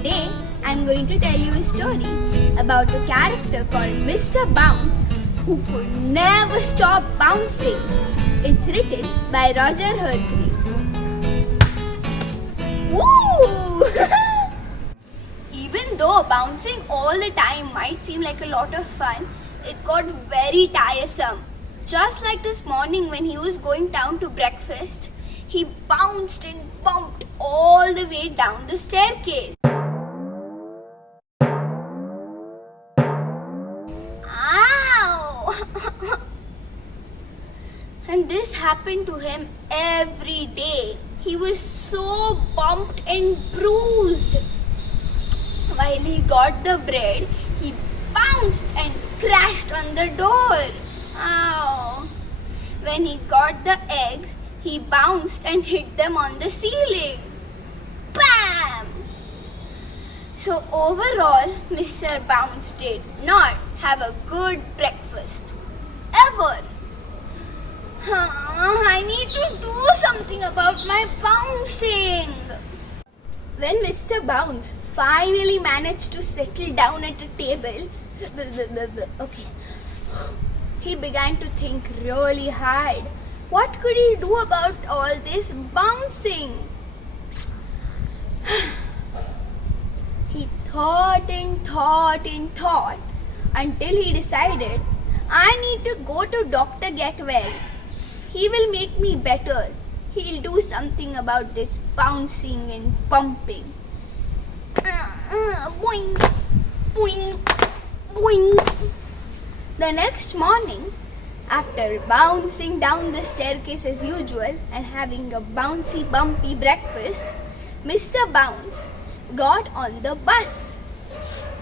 Today I'm going to tell you a story about a character called Mr. Bounce who could never stop bouncing. It's written by Roger Hargreaves. Woo! Even though bouncing all the time might seem like a lot of fun, it got very tiresome. Just like this morning when he was going down to breakfast, he bounced and bumped all the way down the staircase. Ow! And this happened to him every day. He was so bumped and bruised. While he got the bread, he bounced and crashed on the door. Ow! When he got the eggs, he bounced and hit them on the ceiling. Bam! So overall, Mr. Bounce did not have a good breakfast. Ever. I need to do something about my bouncing. When Mr. Bounce finally managed to settle down at a table, he began to think really hard. What could he do about all this bouncing? He thought and thought and thought until he decided, I need to go to Dr. Getwell. He will make me better. He'll do something about this bouncing and pumping. Boing, boing, boing. The next morning, after bouncing down the staircase as usual and having a bouncy bumpy breakfast, Mr. Bounce got on the bus.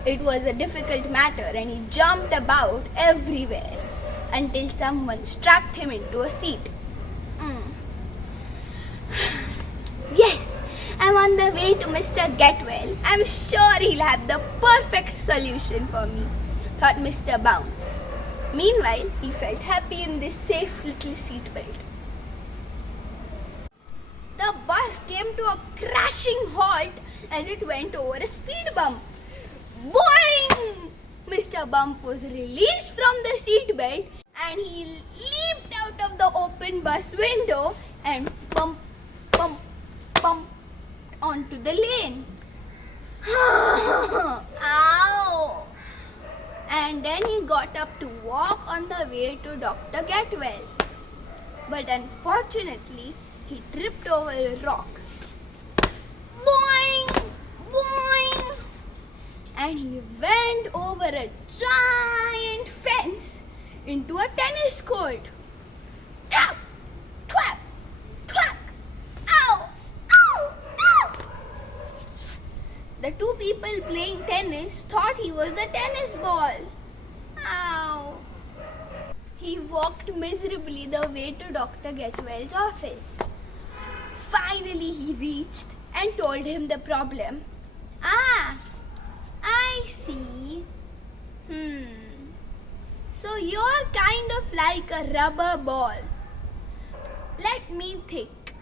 It was a difficult matter and he jumped about everywhere until someone strapped him into a seat. Yes, I'm on the way to Mr. Getwell. I'm sure he'll have the perfect solution for me, thought Mr. Bounce. Meanwhile, he felt happy in this safe little seatbelt. The bus came to a crashing halt as it went over a speed bump. Boing! Mr. Bump was released from the seatbelt and he leaped out of the open bus window and bumped onto the lane. Ow! And then he got up to walk on the way to Dr. Getwell. But unfortunately, he tripped over a rock. Boing! Boing! And he went over a giant fence into a tennis court. Tap! Twap! Twak! Ow! Ow! Ow! The two people playing tennis thought he was the tennis ball. Ow! He walked miserably the way to Dr. Getwell's office. Finally, he reached and told him the problem. I see. So you're kind of like a rubber ball. Let me think.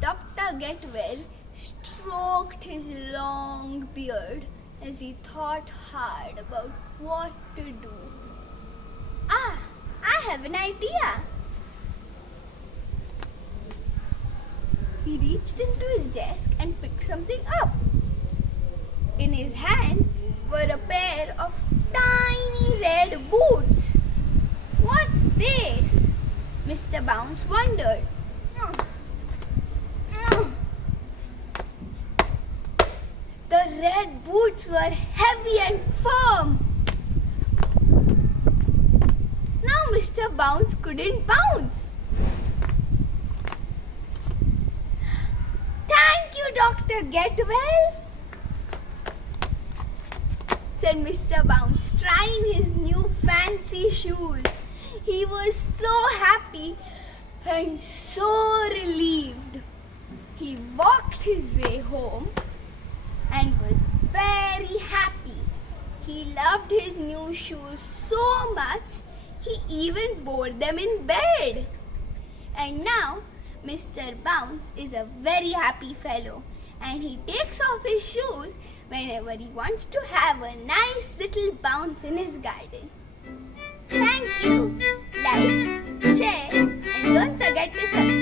Dr. Getwell stroked his long beard as he thought hard about what to do. I have an idea. He reached into his desk and picked something up. In his hand were a pair of tiny red boots. What's this? Mr. Bounce wondered. The red boots were heavy and firm. Now Mr. Bounce couldn't bounce. Thank you, Dr. Getwell, said Mr. Bounce, trying his new fancy shoes. He was so happy and so relieved. He walked his way home and was very happy. He loved his new shoes so much, he even wore them in bed. And now Mr. Bounce is a very happy fellow and he takes off his shoes whenever he wants to have a nice little bounce in his garden. Thank you. Like, share and don't forget to subscribe.